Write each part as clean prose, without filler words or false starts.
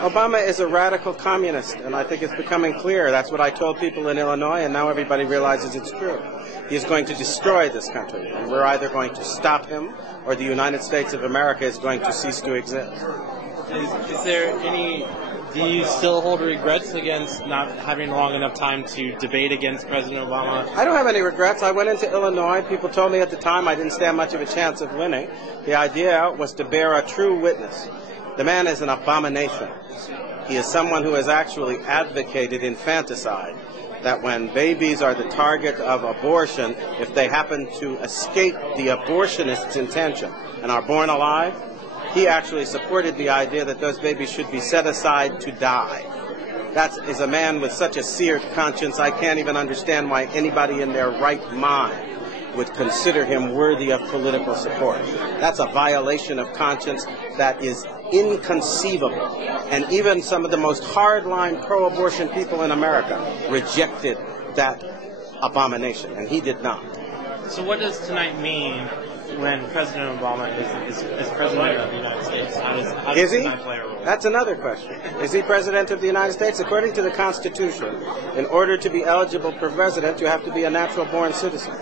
Obama is a radical communist, and I think it's becoming clear. That's what I told people in Illinois, and now everybody realizes it's true. He is going to destroy this country, and we're either going to stop him, or the United States of America is going to cease to exist. Is there any... Do you still hold regrets against not having long enough time to debate against President Obama? I don't have any regrets. I went into Illinois. People told me at the time I didn't stand much of a chance of winning. The idea was to bear a true witness. The man is an abomination. He is someone who has actually advocated infanticide, that when babies are the target of abortion, if they happen to escape the abortionist's intention and are born alive, he actually supported the idea that those babies should be set aside to die. That is a man with such a seared conscience, I can't even understand why anybody in their right mind would consider him worthy of political support. That's a violation of conscience that is inconceivable. And even some of the most hardline pro-abortion people in America rejected that abomination, and he did not. So what does tonight mean when President Obama is President of the United States? How does tonight play a role? That's another question. Is he President of the United States? According to the Constitution, in order to be eligible for president, you have to be a natural-born citizen.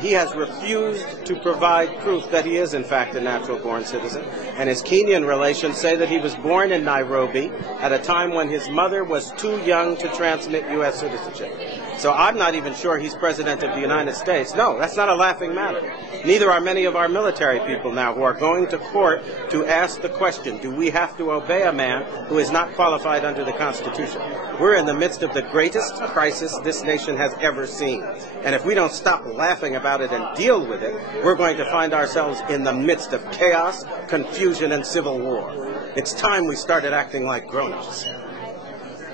He has refused to provide proof that he is, in fact, a natural-born citizen. And his Kenyan relations say that he was born in Nairobi at a time when his mother was too young to transmit U.S. citizenship. So I'm not even sure he's President of the United States. No, that's not a laughing matter. Neither are many of our military people now who are going to court to ask the question, do we have to obey a man who is not qualified under the Constitution? We're in the midst of the greatest crisis this nation has ever seen. And if we don't stop laughing about it and deal with it, we're going to find ourselves in the midst of chaos, confusion, and civil war. It's time we started acting like grown-ups.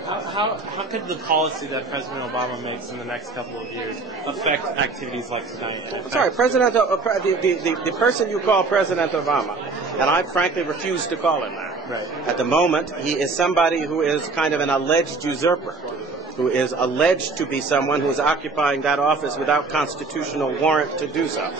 How could the policy that President Obama makes in the next couple of years affect activities like tonight? Sorry, the person you call President Obama, and I frankly refuse to call him that. Right. At the moment, he is somebody who is kind of an alleged usurper, who is alleged to be someone who is occupying that office without constitutional warrant to do so.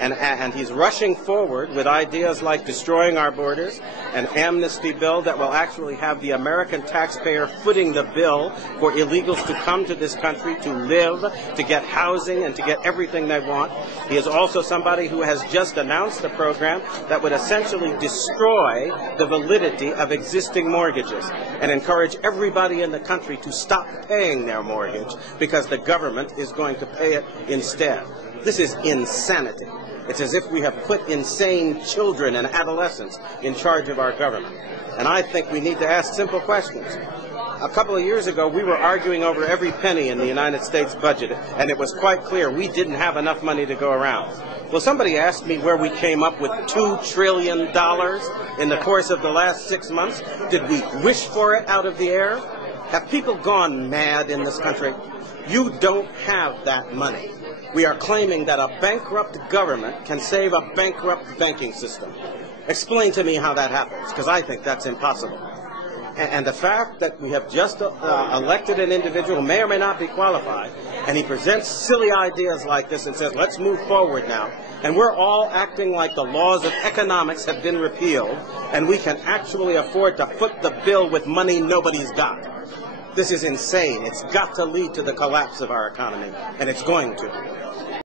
And he's rushing forward with ideas like destroying our borders, an amnesty bill that will actually have the American taxpayer footing the bill for illegals to come to this country to live, to get housing, and to get everything they want. He is also somebody who has just announced a program that would essentially destroy the validity of existing mortgages and encourage everybody in the country to stop paying their mortgage because the government is going to pay it instead. This is insanity. It's as if we have put insane children and adolescents in charge of our government. And I think we need to ask simple questions. A couple of years ago, we were arguing over every penny in the United States budget, and it was quite clear we didn't have enough money to go around. Well, somebody asked me where we came up with $2 trillion in the course of the last 6 months. Did we wish for it out of the air? Have people gone mad in this country? You don't have that money. We are claiming that a bankrupt government can save a bankrupt banking system. Explain to me how that happens, because I think that's impossible. And the fact that we have just elected an individual who may or may not be qualified, and he presents silly ideas like this and says, let's move forward now, and we're all acting like the laws of economics have been repealed, and we can actually afford to foot the bill with money nobody's got. This is insane. It's got to lead to the collapse of our economy, and it's going to.